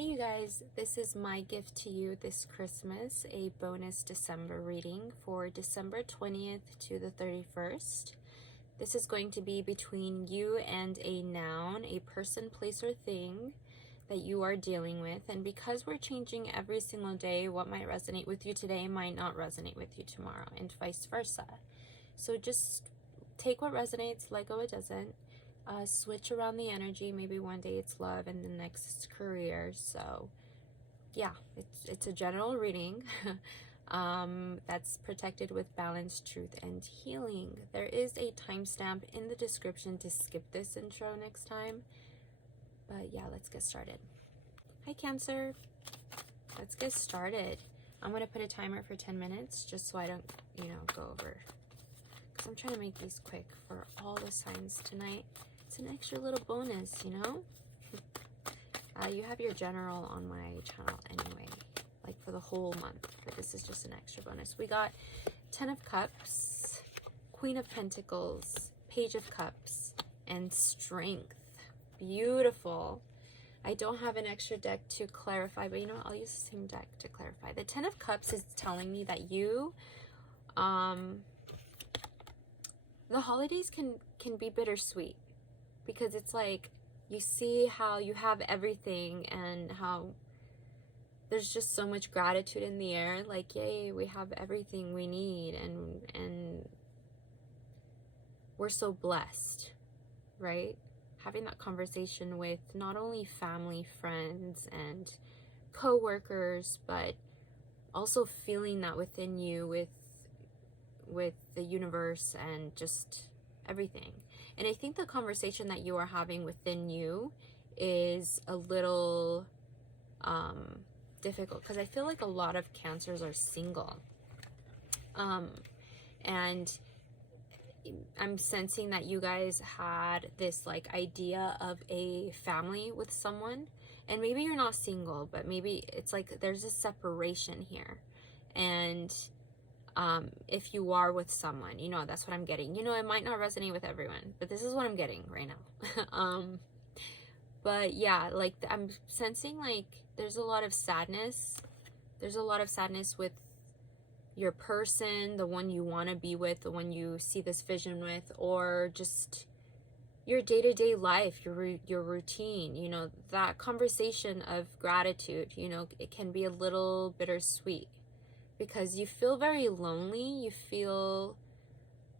Hey you guys, this is my gift to you this Christmas, a bonus December reading for December 20th to the 31st. This is going to be between you and a noun, a person, place, or thing that you are dealing with. And because we're changing every single day, what might resonate with you today might not resonate with you tomorrow, and vice versa. So just take what resonates, let go what doesn't. Switch around the energy. Maybe one day it's love and the next is career. So yeah, it's a general reading that's protected with balance, truth, and healing. There is a timestamp in the description to skip this intro next time. But yeah, let's get started. Hi Cancer, let's get started. I'm going to put a timer for 10 minutes just so I don't, go over. Because I'm trying to make these quick for all the signs tonight. It's an extra little bonus, You have your general on my channel anyway, like for the whole month, but this is just an extra bonus. We got 10 of Cups, Queen of Pentacles, Page of Cups, and Strength. Beautiful. I don't have an extra deck to clarify, but you know what? I'll use the same deck to clarify. The 10 of Cups is telling me that you, the holidays can be bittersweet. Because it's like, you see how you have everything and how there's just so much gratitude in the air. Like, yay, we have everything we need and we're so blessed, right? Having that conversation with not only family, friends, and co-workers, but also feeling that within you with the universe and just everything. And I think the conversation that you are having within you is a little difficult, because I feel like a lot of Cancers are single. And I'm sensing that you guys had this like idea of a family with someone, and maybe you're not single, but maybe it's like there's a separation here. And if you are with someone, that's what I'm getting. It might not resonate with everyone, but this is what I'm getting right now. But yeah, like I'm sensing like there's a lot of sadness. There's a lot of sadness with your person, the one you want to be with, the one you see this vision with, or just your day-to-day life, your routine, that conversation of gratitude, it can be a little bittersweet. Because you feel very lonely, you feel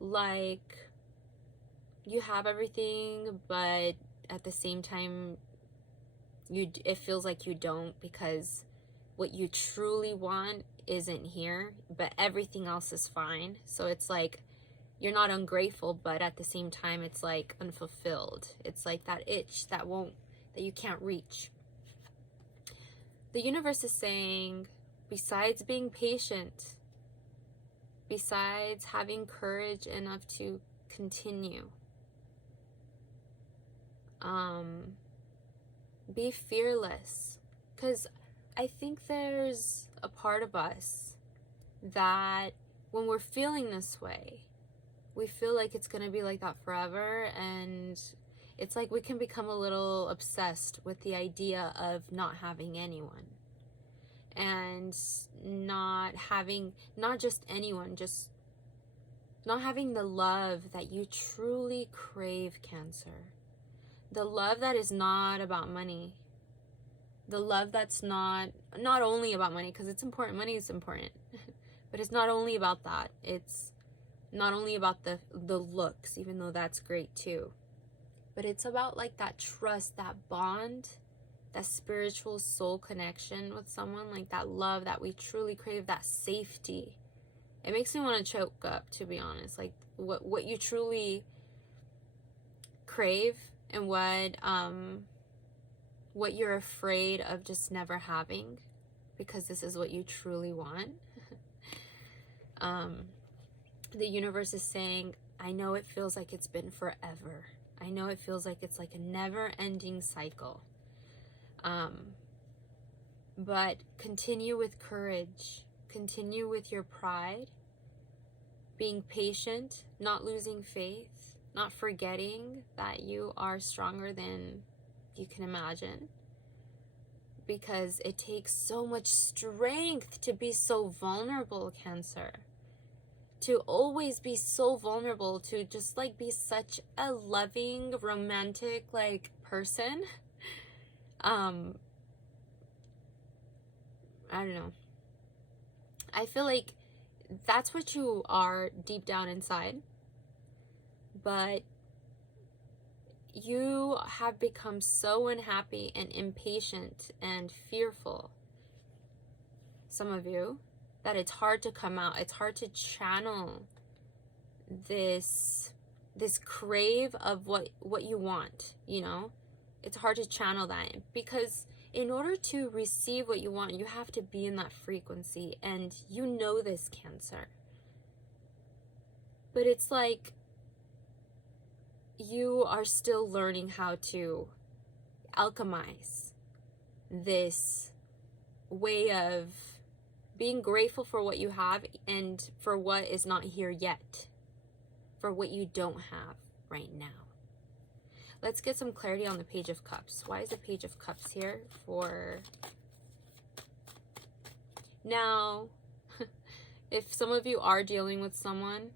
like you have everything, but at the same time, it feels like you don't, because what you truly want isn't here, but everything else is fine. So it's like you're not ungrateful, but at the same time, it's like unfulfilled. It's like that itch that you can't reach. The universe is saying, besides being patient, besides having courage enough to continue, be fearless. Because I think there's a part of us that when we're feeling this way, we feel like it's going to be like that forever. And it's like we can become a little obsessed with the idea of not having anyone. And not having, not just anyone, just not having the love that you truly crave, Cancer. The love that is not about money. The love that's not only about money, because it's important, money is important. But it's not only about that. It's not only about the looks, even though that's great too. But it's about like that trust, that bond, that spiritual soul connection with someone, like that love that we truly crave, that safety. It makes me want to choke up, to be honest. Like what you truly crave, and what you're afraid of just never having, because this is what you truly want. The universe is saying, I know it feels like it's been forever. I know it feels like it's like a never-ending cycle. But continue with courage, continue with your pride, being patient, not losing faith, not forgetting that you are stronger than you can imagine. because it takes so much strength to be so vulnerable, Cancer. To always be so vulnerable, to just like be such a loving, romantic like person. I don't know. I feel like that's what you are deep down inside. But you have become so unhappy and impatient and fearful, some of you, that it's hard to come out. It's hard to channel this crave of what you want, you know? It's hard to channel that, because in order to receive what you want, you have to be in that frequency, and you know this, Cancer. But it's like you are still learning how to alchemize this way of being grateful for what you have and for what is not here yet, for what you don't have right now. Let's get some clarity on the Page of Cups. Why is the Page of Cups here for... Now, if some of you are dealing with someone,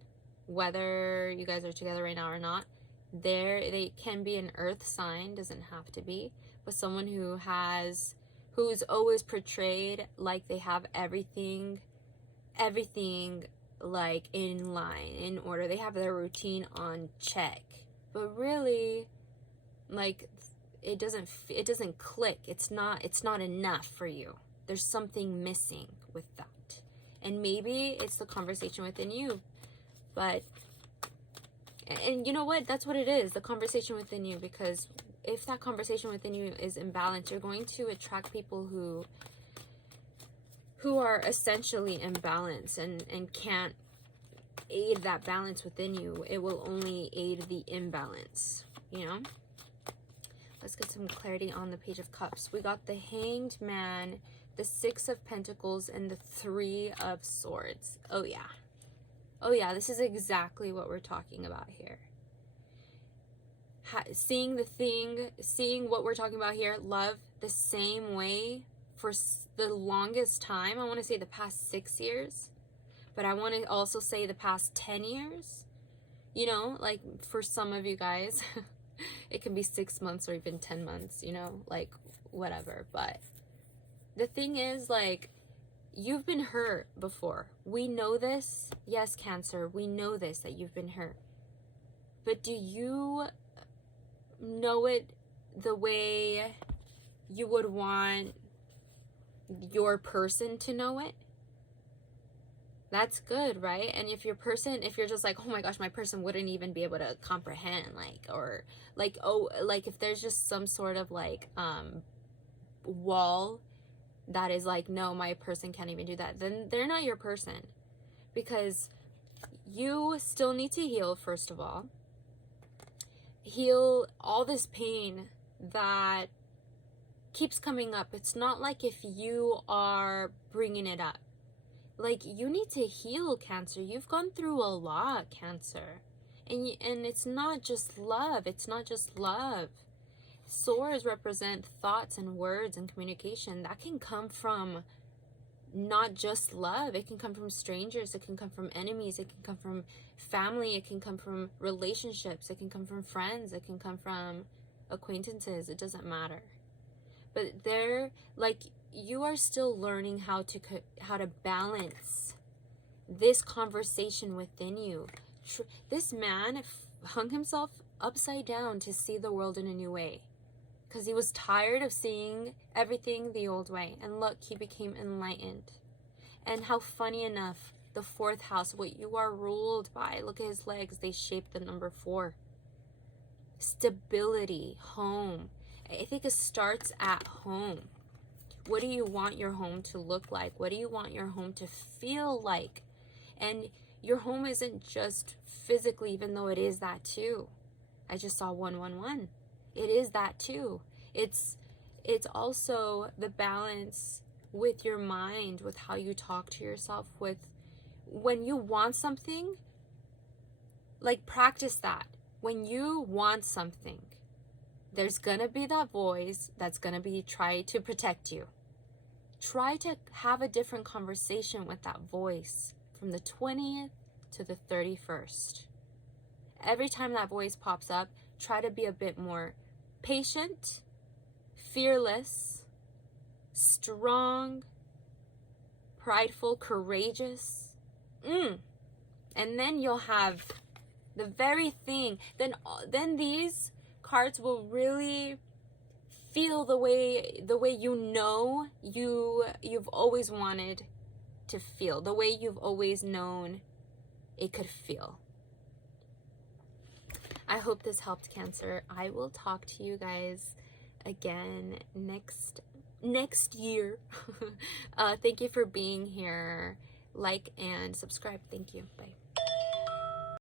whether you guys are together right now or not, they can be an earth sign, doesn't have to be, but someone who's always portrayed like they have everything like in line, in order. They have their routine on check, but really, like, it doesn't click. It's not enough for you. There's something missing with that, and maybe it's the conversation within you. But and you know what? That's what it is, the conversation within you, because if that conversation within you is imbalanced, you're going to attract people who are essentially imbalanced and can't aid that balance within you. It will only aid the imbalance, you know? Let's get some clarity on the Page of Cups. We got the Hanged Man, the Six of Pentacles, and the Three of Swords. Oh yeah. Oh yeah, this is exactly what we're talking about here. Seeing what we're talking about here, love, the same way for the longest time. I want to say the past 6 years, but I want to also say the past 10 years. You know, like for some of you guys, it can be 6 months or even 10 months, you know, like whatever. But the thing is, like, you've been hurt before. We know this. Yes, Cancer, we know this, that you've been hurt. But do you know it the way you would want your person to know it? That's good, right? And if you're just like, oh my gosh, my person wouldn't even be able to comprehend, if there's just some sort of like wall that is like, no, my person can't even do that, then they're not your person. Because you still need to heal, first of all. Heal all this pain that keeps coming up. It's not like if you are bringing it up. Like, you need to heal, Cancer. You've gone through a lot, Cancer. And it's not just love. It's not just love. Swords represent thoughts and words and communication. That can come from not just love. It can come from strangers. It can come from enemies. It can come from family. It can come from relationships. It can come from friends. It can come from acquaintances. It doesn't matter. But you are still learning how to balance this conversation within you. This man hung himself upside down to see the world in a new way, because he was tired of seeing everything the old way. And look, he became enlightened. And how funny enough, the 4th house, what you are ruled by, look at his legs, they shape the number 4. Stability, home. I think it starts at home. What do you want your home to look like? What do you want your home to feel like? And your home isn't just physically, even though it is that too. I just saw 111. It is that too. It's also the balance with your mind, with how you talk to yourself, with when you want something, like, practice that. When you want something, There's gonna be that voice that's gonna be try to protect you. Try to have a different conversation with that voice from the 20th to the 31st. Every time that voice pops up, try to be a bit more patient, fearless, strong, prideful, courageous. And then you'll have the very thing. Then these cards will really feel the way you've always wanted to feel, the way you've always known it could feel. I hope this helped, Cancer. I will talk to you guys again next year. Thank you for being here. Like and subscribe. Thank you. Bye.